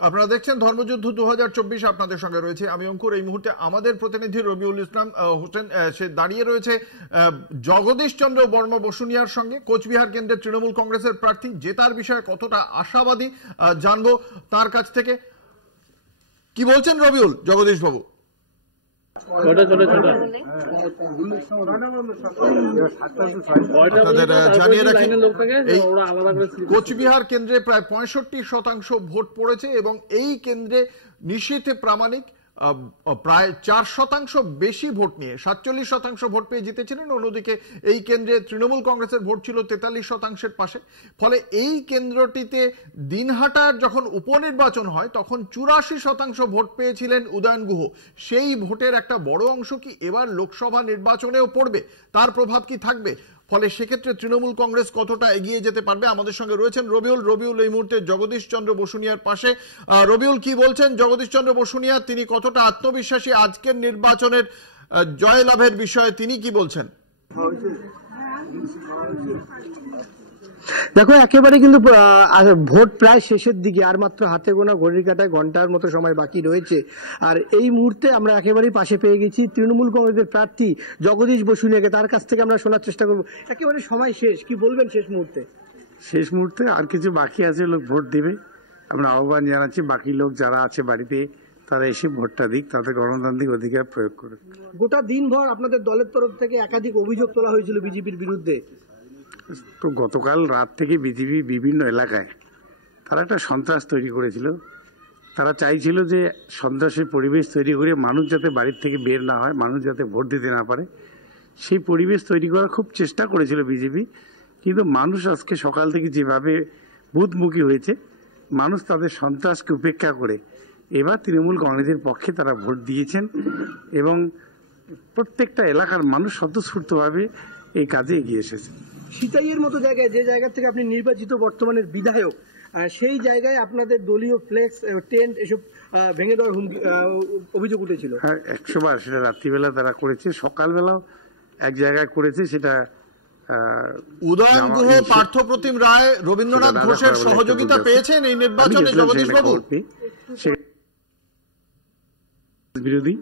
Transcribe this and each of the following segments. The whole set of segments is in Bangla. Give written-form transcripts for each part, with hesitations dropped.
আপনারা দেখছেন ধর্মযুদ্ধ 2024, আপনাদের সঙ্গে রয়েছে আমি অঙ্কুর। এই মুহূর্তে আমাদের প্রতিনিধি রবিউল ইসলাম হোসেন সে দাঁড়িয়ে রয়েছে জগদীশ চন্দ্র বর্মা বসুনিয়ার সঙ্গে। কোচবিহার কেন্দ্রের তৃণমূল কংগ্রেসের প্রার্থী জেতার বিষয়ে কতটা আশাবাদী জানবো তার কাছ থেকে। কি বলছেন রবিউল, জগদীশ বাবু? কোচবিহার কেন্দ্রে প্রায় 65% ভোট পড়েছে এবং এই কেন্দ্রে নিশীথ প্রামাণিক প্রায় 4% বেশি ভোট নিয়ে 47% ভোট পেয়ে জিতেছিলেন। অন্যদিকে এই কেন্দ্রে তৃণমূল কংগ্রেসের ভোট ছিল 43%-এর পাশে। ফলে এই কেন্দ্রটিতে দিনহাটার যখন উপনির্বাচন হয় তখন 84% ভোট পেয়েছিলেন উদয়ন গুহ। সেই ভোটের একটা বড় অংশ কি এবার লোকসভা নির্বাচনেও পড়বে? তার প্রভাব কি থাকবে? ফলে সেক্ষেত্রে তৃণমূল কংগ্রেস কতটা এগিয়ে যেতে পারবে? আমাদের সঙ্গে রয়েছেন রবিউল এই মুহূর্তে জগদীশ চন্দ্র বসুনিয়ার পাশে। রবিউল, কি বলছেন জগদীশ চন্দ্র বসুনিয়া? তিনি কতটা আত্মবিশ্বাসী আজকের নির্বাচনের জয়লাভের বিষয়ে? তিনি কি বলছেন? দেখো, একেবারে কিন্তু ভোট প্রায় শেষের দিকে, আর মাত্র হাতে গোনা ঘড়ির কাঁটায় ঘন্টার মতো সময় বাকি রয়েছে। আর এই মুহূর্তে আমরা একেবারেই পাশে পেয়ে গেছি তৃণমূল কংগ্রেসের প্রার্থী জগদীশ বসুনিয়াকে। তার কাছ থেকে আমরা শোনার চেষ্টা করবো। একেবারে সময় শেষ, কি বলবেন শেষ মুহূর্তে? শেষ মুহূর্তে আর কিছু বাকি আছে, লোক ভোট দিবে। আমরা আহ্বান জানাচ্ছি বাকি লোক যারা আছে বাড়িতে তারা এসে ভোটটা দিক, তাদের গণতান্ত্রিক অধিকার প্রয়োগ করুক। গোটা দিনভর আপনাদের দলের তরফ থেকে একাধিক অভিযোগ তোলা হয়েছিল বিজেপির বিরুদ্ধে। তো গতকাল রাত থেকে বিজেপি বিভিন্ন এলাকায় তারা একটা সন্ত্রাস তৈরি করেছিল। তারা চাইছিল যে সন্ত্রাসের পরিবেশ তৈরি করে মানুষ যাতে বাড়ির থেকে বের না হয়, মানুষ যাতে ভোট দিতে না পারে, সেই পরিবেশ তৈরি করার খুব চেষ্টা করেছিল বিজেপি। কিন্তু মানুষ আজকে সকাল থেকে যেভাবে বুথমুখী হয়েছে, মানুষ তাদের সন্ত্রাসকে উপেক্ষা করে এবার তৃণমূল কংগ্রেসের পক্ষে তারা ভোট দিয়েছেন এবং প্রত্যেকটা এলাকার মানুষ স্বতঃস্ফূর্তভাবে এই কাজে এগিয়ে এসেছে। সিতাইয়ের মতো জায়গায়, যে জায়গা থেকে আপনি নির্বাচিত বর্তমানের বিধায়ক, সেই জায়গায় আপনাদের দলীয় ফ্লেক্স, টেন্ট এসব ভেঙে দেওয়ার অভিযোগ উঠেছিল। হ্যাঁ, 100 বার সেটা রাত্রিবেলা তারা করেছে, সকালবেলাও এক জায়গায় করেছে। সেটা উদয়ন গুহ, পার্থপ্রতিম রায়, রবীন্দ্রনাথ ঘোষের সহযোগিতা পেয়েছেন এই নির্বাচনে জগদীশ বাবু। বিরোধী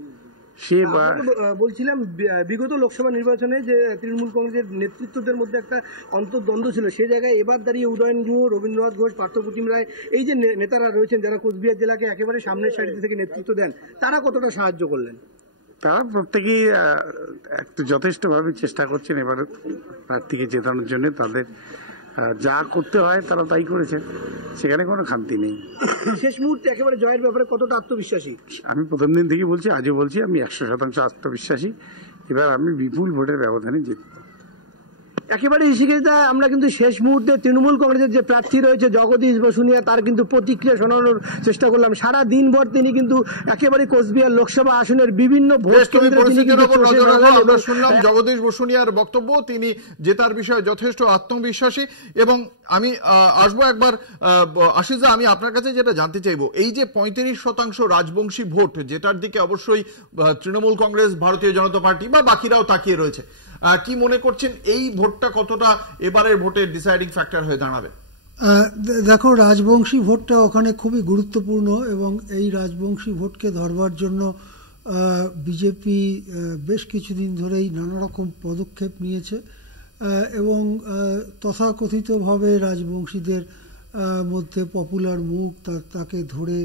সে বলছিলাম, বিগত লোকসভা নির্বাচনে যে তৃণমূল কংগ্রেসের নেতৃত্বদের মধ্যে একটা অন্তর্দ্বন্দ্ব ছিল, সেই জায়গায় এবার দাঁড়িয়ে উদয়ন গুহ, রবীন্দ্রনাথ ঘোষ, পার্থপ্রতিম রায়, এই যে নেতারা রয়েছেন যারা কোচবিহার জেলাকে একেবারে সামনের সারিতে থেকে নেতৃত্ব দেন, তারা কতটা সাহায্য করলেন? তারা প্রত্যেকেই একটু যথেষ্টভাবে চেষ্টা করছেন এবার প্রার্থীকে জেতানোর জন্য। তাদের যা করতে হয় তারা তাই করেছেন, সেখানে কোনো খামতি নেই। শেষ মুহূর্তে একেবারে জয়ের ব্যাপারে কতটা আত্মবিশ্বাসী? আমি প্রথম দিন থেকে বলছি, আজও বলছি, আমি 100% আত্মবিশ্বাসী। এবার আমি বিপুল ভোটের ব্যবধানে জিতব। একেবারে ইসিকেতা আমরা কিন্তু শেষ মুহূর্তে তৃণমূল কংগ্রেসের যে প্রার্থী রয়েছে জগদীশ বসুনিয়া, তার কিন্তু প্রতিক্রিয়া শোনানোর চেষ্টা করলাম। সারা দিনভর তিনি কিন্তু একেবারে কোচবিহার লোকসভা আসনের বিভিন্ন ভোট কেন্দ্রে আমরা শুনলাম জগদীশ বসুনিয়ার বক্তব্য। তিনি জেতার বিষয়ে যথেষ্ট আত্মবিশ্বাসী। এবং আমি আসবো একবার আশিসদা, আমি আপনার কাছে যেটা জানতে চাইবো, এই যে 35% রাজবংশী ভোট, যেটার দিকে অবশ্যই তৃণমূল কংগ্রেস, ভারতীয় জনতা পার্টি বা বাকিরাও তাকিয়ে রয়েছে, কি মনে করছেন এই ভোটটা কতটা এবারের ভোটের ডিসাইডিং ফ্যাক্টর হয়ে দাঁড়াবে? দেখো, রাজবংশী ভোটটা ওখানে খুবই গুরুত্বপূর্ণ এবং এই রাজবংশী ভোটকে ধরবার জন্য বিজেপি বেশ কিছুদিন ধরেই নানা রকম পদক্ষেপ নিয়েছে এবং তথাকথিতভাবে রাজবংশীদের মধ্যে পপুলার মুখ, তাকে ধরে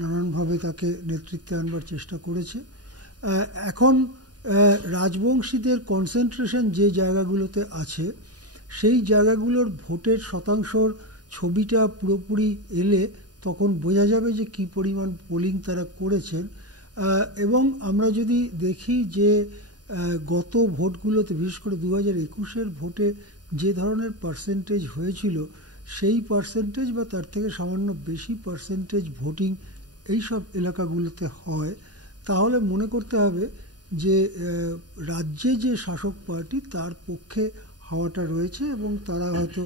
নানানভাবে তাকে নেতৃত্বে আনবার চেষ্টা করেছে। এখন রাজবংশীদের কনসেন্ট্রেশন যে জায়গাগুলোতে আছে, সেই জায়গাগুলোর ভোটের শতাংশর ছবিটা পুরোপুরি এলে তখন বোঝা যাবে যে কি পরিমাণ পোলিং তারা করেছেন। এবং আমরা যদি দেখি যে গত ভোটগুলোতে, বিশেষ করে 2021-এর ভোটে যে ধরনের পার্সেন্টেজ হয়েছিল, সেই পার্সেন্টেজ বা তার থেকে সামান্য বেশি পার্সেন্টেজ ভোটিং এইসব এলাকাগুলোতে হয়, তাহলে মনে করতে হবে যে রাজ্যে যে শাসক পার্টি তার পক্ষে হাওয়াটা রয়েছে এবং তারা হয়তো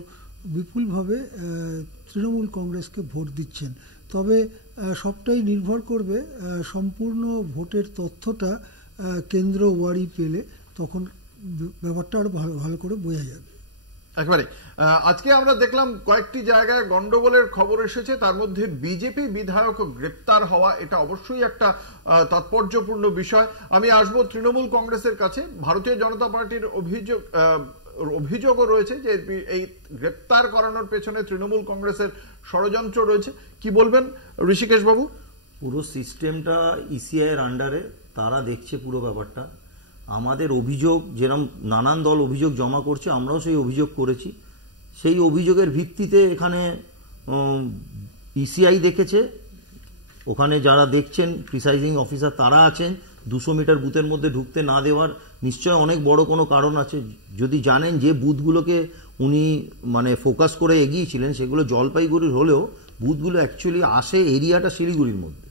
বিপুলভাবে তৃণমূল কংগ্রেসকে ভোট দিচ্ছেন। তবে সবটাই নির্ভর করবে সম্পূর্ণ ভোটের তথ্যটা কেন্দ্র ওয়ারি পেলে, তখন ব্যাপারটা আরো ভালো করে বোঝা যাবে। একেবারে আজকে আমরা দেখলাম কয়েকটি জায়গায় গন্ডগোলের খবর এসেছে, তার মধ্যে বিজেপি বিধায়ক গ্রেপ্তার হওয়া, এটা অবশ্যই একটা তাৎপর্যপূর্ণ বিষয়। আমি আসবো তৃণমূল কংগ্রেসের কাছে। ভারতীয় জনতা পার্টির অভিযোগও রয়েছে যে এই গ্রেপ্তার করানোর পেছনে তৃণমূল কংগ্রেসের ষড়যন্ত্র রয়েছে। কি বলবেন ঋষিকেশ বাবু? পুরো সিস্টেমটা ইসিআই এর আন্ডারে, তারা দেখছে পুরো ব্যাপারটা। আমাদের অভিযোগ, যেরকম নানান দল অভিযোগ জমা করছে, আমরাও সেই অভিযোগ করেছি। সেই অভিযোগের ভিত্তিতে এখানে ইসিআই দেখেছে, ওখানে যারা দেখছেন প্রিসাইজিং অফিসার তারা আছেন। 200 মিটার বুথের মধ্যে ঢুকতে না দেওয়ার নিশ্চয় অনেক বড় কোনো কারণ আছে। যদি জানেন যে বুথগুলোকে উনি মানে ফোকাস করে এগিয়েছিলেন সেগুলো জলপাইগুড়ির হলেও বুথগুলো অ্যাকচুয়ালি আসে এরিয়াটা শিলিগুড়ির মধ্যে।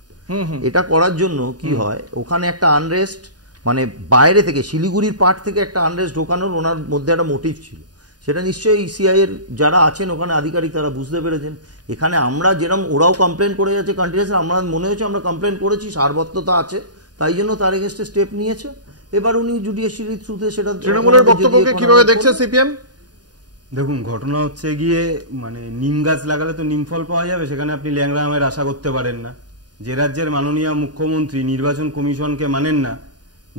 এটা করার জন্য কি হয়, ওখানে একটা আনরেস্ট, মানে বাইরে থেকে শিলিগুড়ির পার্ট থেকে একটা আনরেস্ট ঢোকানোর ওনার মধ্যে একটা মোটিভ ছিল। সেটা নিশ্চয়ই ইসিআই এর যারা আছেন ওখানে আধিকারিক তারা বুঝতে পেরেছেন। এখানে আমরা যেরকম ওরাও কমপ্লেন করে যাচ্ছে কন্টিনিউয়াস, আমরা মনে হচ্ছে আমরা কমপ্লেন করেছি, সারবত্ততা আছে, তাই জন্য তার এগেইনস্টে স্টেপ নিয়েছে। এবার উনি জুডিশিয়ারি থ্রুতে সেটা। তৃণমূলের বক্তব্যকে কিভাবে দেখছে সিপিএম? দেখুন, ঘটনা হচ্ছে গিয়ে মানে নিম গাছ লাগালে তো নিম ফল পাওয়া যাবে, সেখানে আপনি ল্যাংড়া আমের আশা করতে পারেন না। যে রাজ্যের মাননীয় মুখ্যমন্ত্রী নির্বাচন কমিশনকে মানেন না,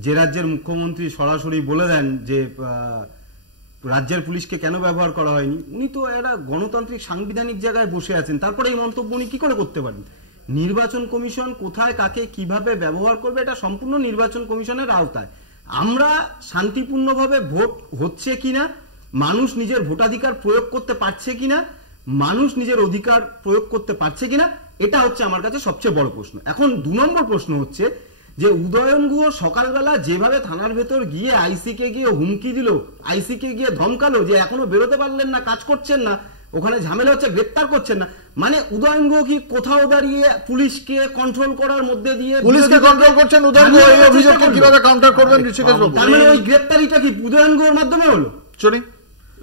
যে রাজ্যের মুখ্যমন্ত্রী সরাসরি বলে দেন যে রাজ্যের পুলিশকে কেন ব্যবহার করা হয়নি, উনি তো একটা গণতান্ত্রিক সাংবিধানিক জায়গায় বসে আছেন, তারপরে এই মন্তব্য উনি কি করে করতে পারেন? নির্বাচন কমিশন কোথায় কাকে কিভাবে ব্যবহার করবে এটা সম্পূর্ণ নির্বাচন কমিশনের আওতায়। আমরা শান্তিপূর্ণভাবে ভোট হচ্ছে কিনা, মানুষ নিজের ভোটাধিকার প্রয়োগ করতে পারছে কিনা, মানুষ নিজের অধিকার প্রয়োগ করতে পারছে কিনা, এটা হচ্ছে আমার কাছে সবচেয়ে বড় প্রশ্ন। এখন 2 নম্বর প্রশ্ন হচ্ছে যে উদয়ন গুহ সকালবেলা যেভাবে থানার ভেতর গিয়ে আইসিকে গিয়ে হুমকি দিল, আইসিকে গিয়ে ধমকালো যে এখনো বেরোতে পারলেন না, কাজ করছেন না, ওখানে ঝামেলা হচ্ছে, গ্রেপ্তার করছেন না, মানে উদয়ন গুহ কি কোথাও দাঁড়িয়ে পুলিশকে কন্ট্রোল করার মধ্যে দিয়ে পুলিশকে কন্ট্রোল করছেন উদয়ন গুহ, এই অভিযোগকে কিভাবে কাউন্টার করবেন ঋষিকেশ বাবু? তার মানে ওই গ্রেপ্তারিটা কি উদয়ন গুহর মাধ্যমে হলো? শুনি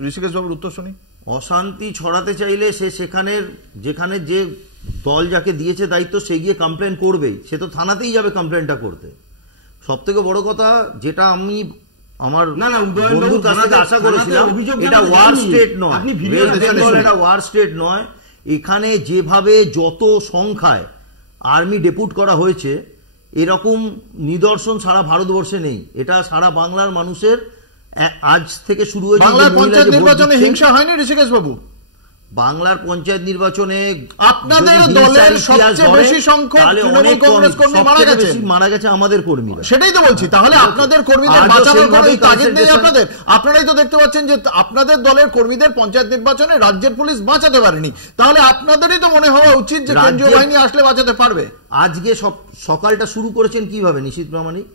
ঋষিকেশ বাবুর উত্তর শুনি। অশান্তি ছড়াতে চাইলে সে সেখানের যেখানে যে দল যাকে দিয়েছে দায়িত্ব সে গিয়ে কমপ্লেন করবেই, সে তো থানাতেই যাবে কমপ্লেনটা করতে। সব থেকে বড় কথা যেটা আমি আমার বন্ধুর কাছ থেকে আশা করেছিলাম, এটা ওয়ার স্টেট নয়, এটা ওয়ার স্টেট নয়। এখানে যেভাবে যত সংখ্যায় আর্মি ডেপুট করা হয়েছে এরকম নিদর্শন সারা ভারতবর্ষে নেই। এটা সারা বাংলার মানুষের আজ থেকে শুরু হয়েছে। বাংলার পঞ্চায়েত নির্বাচনে হিংসা হয়নি ঋষিকেশ বাবু? বাংলার পঞ্চায়েত নির্বাচনে আপনাদের দলের সবচেয়ে বেশি সংখ্যক তৃণমূল কংগ্রেস কর্মী মারা গেছে আমাদের কর্মীরা। সেটাই তো বলছি, তাহলে আপনাদের কর্মীদের বাঁচানোর কোনো তাগিদ নেই আপনাদের? আপনারাই তো দেখতে পাচ্ছেন যে আপনাদের দলের কর্মীদের পঞ্চায়েত নির্বাচনে রাজ্যের পুলিশ বাঁচাতে পারেনি, তাহলে আপনাদেরই তো মনে হওয়া উচিত যে কেন্দ্রীয় বাহিনী আসলে বাঁচাতে পারবে। আজকে সকালটা শুরু করেছেন কিভাবে নিশীথ প্রামাণিক?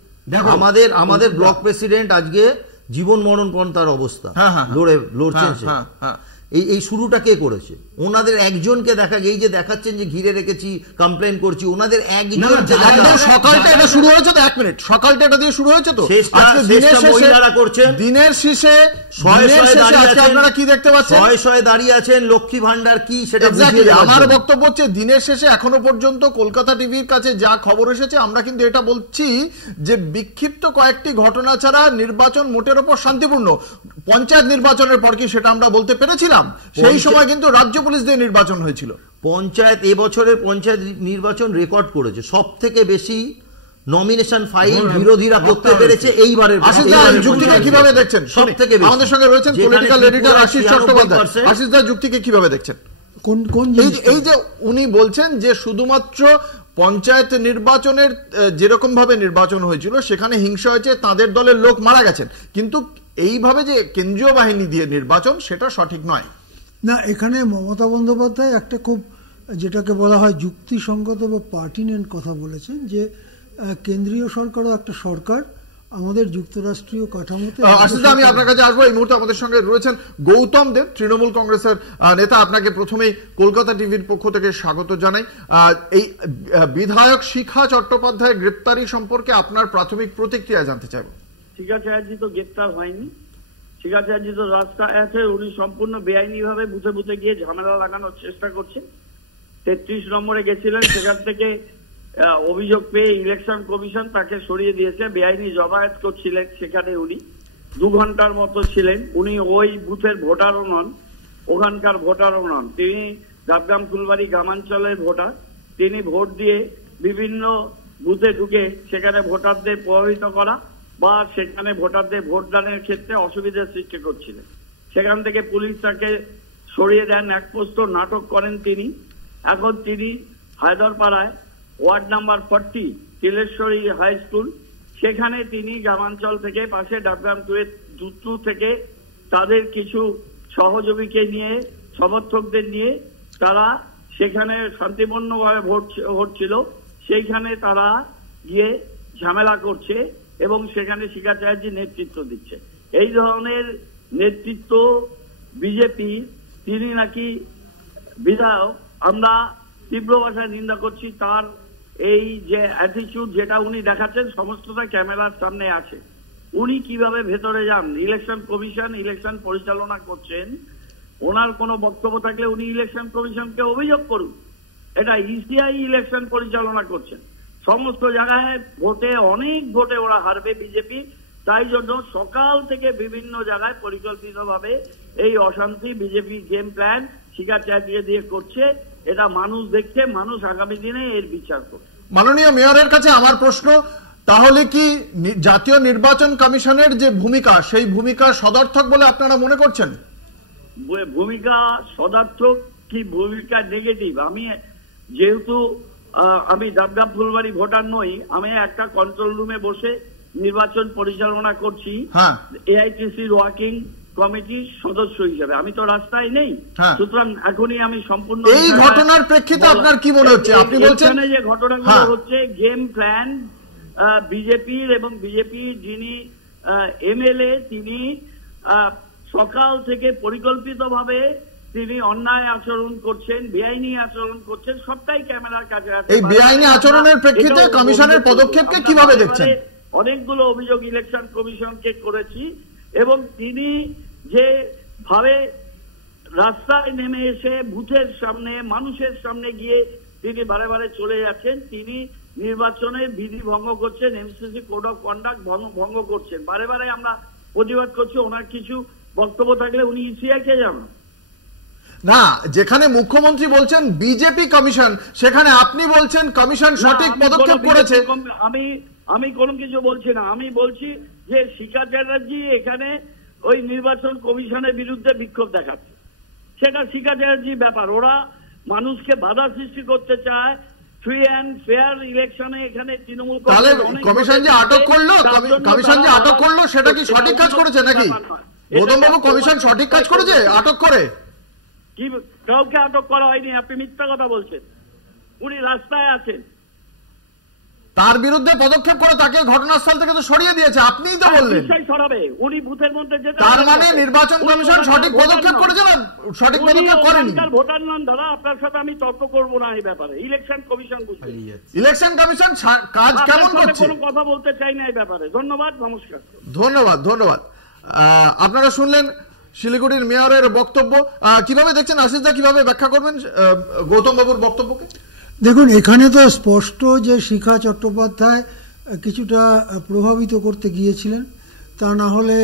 আমাদের ব্লক প্রেসিডেন্ট আজকে জীবন মরণ পন্থার অবস্থা লড়ছেন। এই শুরুটা কে করেছে? ওনাদের একজনকে দেখা, এই যে দেখাচ্ছেন যে ঘিরে রেখেছি কমপ্লেন করছি, ওনাদের একজন। সকালটা এটা শুরু হয়েছে তো, 1 মিনিট, সকালটা এটা দিয়ে শুরু হয়েছে তো, মহিলারা করছেন দিনের শেষে আপনারা কি দেখতে পাচ্ছেন? শয়ে দাঁড়িয়ে আছেন, লক্ষ্মী ভান্ডার কি সেটা। আমার বক্তব্য হচ্ছে দিনের শেষে এখনো পর্যন্ত কলকাতা টিভির কাছে যা খবর এসেছে, আমরা কিন্তু এটা বলছি যে বিক্ষিপ্ত কয়েকটি ঘটনা ছাড়া নির্বাচন মোটের ওপর শান্তিপূর্ণ। পঞ্চায়েত নির্বাচনের পর কি সেটা আমরা বলতে পেরেছিলাম? সেই সময় কিন্তু রাজ্য পুলিশ দিয়ে নির্বাচন হয়েছিল। পঞ্চায়েত এবছরের পঞ্চায়েত নির্বাচন রেকর্ড করেছে, সব থেকে বেশি নমিনেশন ফাইল বিরোধীরা করতে পেরেছে এইবারের। যুক্তিকে কিভাবে দেখছেন? সব থেকে আমাদের সঙ্গে রয়েছেন পলিটিক্যাল এডিটর আশিস চট্টোপাধ্যায়। আশিস দা, যুক্তিকে কিভাবে দেখছেন? এই যে উনি বলছেন যে শুধুমাত্র পঞ্চায়েত নির্বাচনের যেরকম ভাবে নির্বাচন হয়েছিল সেখানে হিংসা হয়েছে, তাদের দলের লোক মারা গেছেন, কিন্তু এইভাবে যে কেন্দ্রীয় বাহিনী দিয়ে নির্বাচন সেটা সঠিক নয়। না, এখানে মমতা বন্দ্যোপাধ্যায় একটা খুব যেটাকে বলা হয় যুক্তিসঙ্গত বা পার্টিনেন্ট কথা বলেছেন যে কেন্দ্রীয় সরকারও একটা সরকার, আমাদের যুক্তরাষ্ট্রীয় কাঠামোতে। আশিস, আমি আপনার কাছে আসবো। এই মুহূর্তে আমাদের সঙ্গে রয়েছেন গৌতম দেব, তৃণমূল কংগ্রেসের নেতা। আপনাকে প্রথমেই কলকাতা টিভির পক্ষ থেকে স্বাগত জানাই। এই বিধায়ক শিখা চট্টোপাধ্যায়ের গ্রেপ্তারি সম্পর্কে আপনার প্রাথমিক প্রতিক্রিয়া জানতে চাইব। শিখা চ্যাটার্জি তো গ্রেপ্তার হয়নি, শিখা চ্যাটার্জি তো রাস্তায় আছে, উনি সম্পূর্ণ বেআইনি ভাবে বুথে বুথে গিয়ে ঝামেলা লাগানোর চেষ্টা করছেন। 33 নম্বরে গেছিলেন, সেখান থেকে অভিযোগ পেয়ে ইলেকশন কমিশন তাকে সরিয়ে দিয়েছে, বেআইনি জমায়েত করছিলেন সেখানে উনি। 2 ঘন্টার মতো ছিলেন। উনি ওই বুথের ভোটারও নন, ওখানকার ভোটারও নন, তিনি ডাবগ্রাম ফুলবাড়ি গ্রামাঞ্চলের ভোটার। তিনি ভোট দিয়ে বিভিন্ন বুথে ঢুকে সেখানে ভোটারদের প্রভাবিত করা বা সেখানে ভোটারদের ভোটদানের ক্ষেত্রে অসুবিধার সৃষ্টি করছিলেন। সেখান থেকে পুলিশ তাকে সরিয়ে দেন, এক পোস্ট নাটক করেন তিনি। এখন তিনি হায়দরপাড়ায় ওয়ার্ড নাম্বার 40 তিলেশ্বরী হাই স্কুল, সেখানে তিনি গ্রামাঞ্চল থেকে পাশে ডাবগ্রাম 2 থেকে তাদের কিছু সহযোগীকে নিয়ে, সমর্থকদের নিয়ে তারা সেখানে শান্তিপূর্ণভাবে ভোট হচ্ছিল, সেইখানে তারা গিয়ে ঝামেলা করছে এবং সেখানে শিখা চ্যাটার্জি নেতৃত্ব দিচ্ছে। এই ধরনের নেতৃত্ব বিজেপি, তিনি নাকি বিধায়ক, আমরা তীব্র ভাষায় নিন্দা করছি। তার এই যে অ্যাটিটিউড যেটা উনি দেখাচ্ছেন সমস্তটা ক্যামেরার সামনে আছে। উনি কিভাবে ভেতরে যান, ইলেকশন কমিশন ইলেকশন পরিচালনা করছেন, ওনার কোনো বক্তব্য থাকলে উনি ইলেকশন কমিশনকে অভিযোগ করুন। এটা ইসিআই ইলেকশন পরিচালনা করছেন, সমস্ত জায়গায় ভোটে, অনেক ভোটে ওরা হারবে বিজেপি। তাই জন্য সকাল থেকে বিভিন্ন জায়গায় পরিকল্পিতভাবে এই অশান্তি বিজেপি গেম প্ল্যান শিখা চ্যাটার্জি দিয়ে করছে। এটা মানুষ দেখছে, মানুষ আগামী দিনে এর বিচার করবে। মাননীয় মেয়রের কাছে আমার প্রশ্ন, তাহলে কি জাতীয় নির্বাচন কমিশনের যে ভূমিকা, সেই ভূমিকা সদর্থক বলে আপনারা মনে করছেন? ভূমিকা সদর্থক কি ভূমিকা নেগেটিভ? আমি যেহেতু আমি ডাবগ্রাম ফুলবাড়ি ভোটার নই, আমি একটা কন্ট্রোল রুমে বসে নির্বাচন পরিচালনা করছি এআইটিসির ওয়ার্কিং কমিটির সদস্য হিসেবে, আমি তো রাস্তায় নেই। সুতরাং এখনই আমি সম্পূর্ণ এই ঘটনার প্রেক্ষিতে আপনার কি মনে হচ্ছে? আপনি বলছেন যে ঘটনাগুলো হচ্ছে গেম প্ল্যান বিজেপির, এবং বিজেপির যিনি এমএলএ তিনি সকাল থেকে পরিকল্পিতভাবে তিনি অন্যায় আচরণ করছেন, বেআইনি আচরণ করছেন, সবটাই ক্যামেরার কাছে আছে। এই বেআইনি আচরণের প্রেক্ষিতে কমিশনের পদক্ষেপকে কিভাবে দেখছেন? অনেকগুলো অভিযোগ ইলেকশন কমিশনকে করেছি এবং তিনি যে ভাবে রাস্তায় নেমে এসে বুথের সামনে, মানুষের সামনে গিয়ে তিনি বারে বারে চলে যাচ্ছেন, তিনি নির্বাচনের বিধি ভঙ্গ করছেন, এমসিসি কোড অফ কন্ডাক্ট ভঙ্গ করছেন। বারে বারে আমরা প্রতিবাদ করছি। ওনার কিছু বক্তব্য থাকলে উনি ইসিআইকে জানান না। যেখানে মুখ্যমন্ত্রী বলছেন বিজেপি কমিশন, সেখানে আপনি বলছেন কমিশন সঠিক পদক্ষেপ করেছে। আমি কোনো কিছু বলছি না, আমি বলছি যে শিখা চ্যাটার্জি এখানে ওই নির্বাচন কমিশনের বিরুদ্ধে বিক্ষোভ দেখাচ্ছে, সেটা শিখা চ্যাটার্জির ব্যাপার। ওরা মানুষকে বাধা সৃষ্টি করতে চায় ফ্রি অ্যান্ড ফেয়ার ইলেকশনে। এখানে তৃণমূল কমিশন যে আটক করলো সেটা কি সঠিক কাজ করেছে নাকি? গৌতমবাবু, কমিশন সঠিক কাজ করেছে আটক করে? কি কাউকে আটক করা হয়নি, আপনি মিথ্যা কথা বলছেন। উনি রাস্তায় আছেন, তার বিরুদ্ধে পদক্ষেপ করে তাকে ঘটনাস্থল থেকে তো সরিয়ে দিয়েছে, আপনিই তো বললেন। সরাবে, উনি বুথের মধ্যে যেতে। তার মানে নির্বাচন কমিশন সঠিক পদক্ষেপ করেছে না? সঠিক পদক্ষেপ করেনি। ভোটার নন দাদা, আপনার সাথে আমি তর্ক করবো না এই ব্যাপারে। ইলেকশন কমিশন বুঝবে, ইলেকশন কমিশন কাজ কেমন করছে কোনো কথা বলতে চাই না এই ব্যাপারে। ধন্যবাদ, নমস্কার। ধন্যবাদ। আপনারা শুনলেন শিলিগুড়ির মেয়রের বক্তব্য। কিভাবে দেখছেন আশিসদা, কিভাবে ব্যাখ্যা করবেন গৌতম বাবুর বক্তব্যকে? দেখুন, এখানে তো স্পষ্ট যে শিখা চট্টোপাধ্যায় কিছুটা প্রভাবিত করতে গিয়েছিলেন, তা না হলে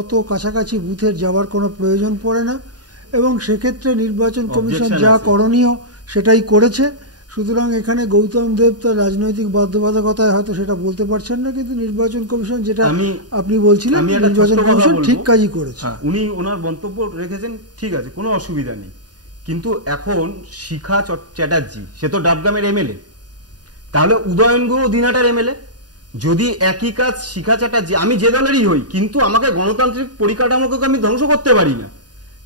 অত কাছাকাছি বুথের যাওয়ার কোনো প্রয়োজন পড়ে না, এবং সেক্ষেত্রে নির্বাচন কমিশন যা করণীয় সেটাই করেছে। সুতরাং এখানে গৌতম দেব তার রাজনৈতিক বাধ্যবাধকতায় হয়তো সেটা বলতে পারছেন না, কিন্তু নির্বাচন কমিশন যেটা আপনি বলছিলেন, নির্বাচন কমিশন ঠিক কাজই করেছে। উনি ওনার মন্তব্য রেখেছেন, ঠিক আছে, কোনো অসুবিধা নেই। কিন্তু এখন শিখা চ্যাটার্জি, সে তো ডাবগ্রামের এমএলএ, তাহলে উদয়ন গুহ দিনাটার এমএলএ। যদি একই কাজ শিখা চ্যাটার্জি, আমি যে দলেরই হই, কিন্তু আমাকে গণতান্ত্রিক পরিকাঠামোকে আমি ধ্বংস করতে পারি না।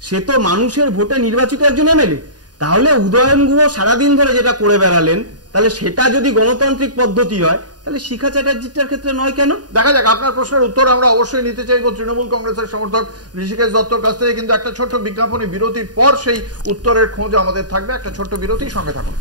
সে তো মানুষের ভোটে নির্বাচিত একজন এমএলএ। তাহলে উদয়ন গুহ সারাদিন ধরে যেটা করে বেড়ালেন, তাহলে সেটা যদি গণতান্ত্রিক পদ্ধতি হয়, তাহলে শিখা চ্যাটার্জিটার ক্ষেত্রে নয় কেন? দেখা যাক। আপনার প্রশ্নের উত্তর আমরা অবশ্যই নিতে চাইব তৃণমূল কংগ্রেসের সমর্থক ঋষিকেশ দত্তর কাছ থেকে, কিন্তু একটা ছোট্ট বিজ্ঞাপনী বিরতির পর সেই উত্তরের খোঁজ আমাদের থাকবে। একটা ছোট্ট বিরতি, সঙ্গে থাকুন।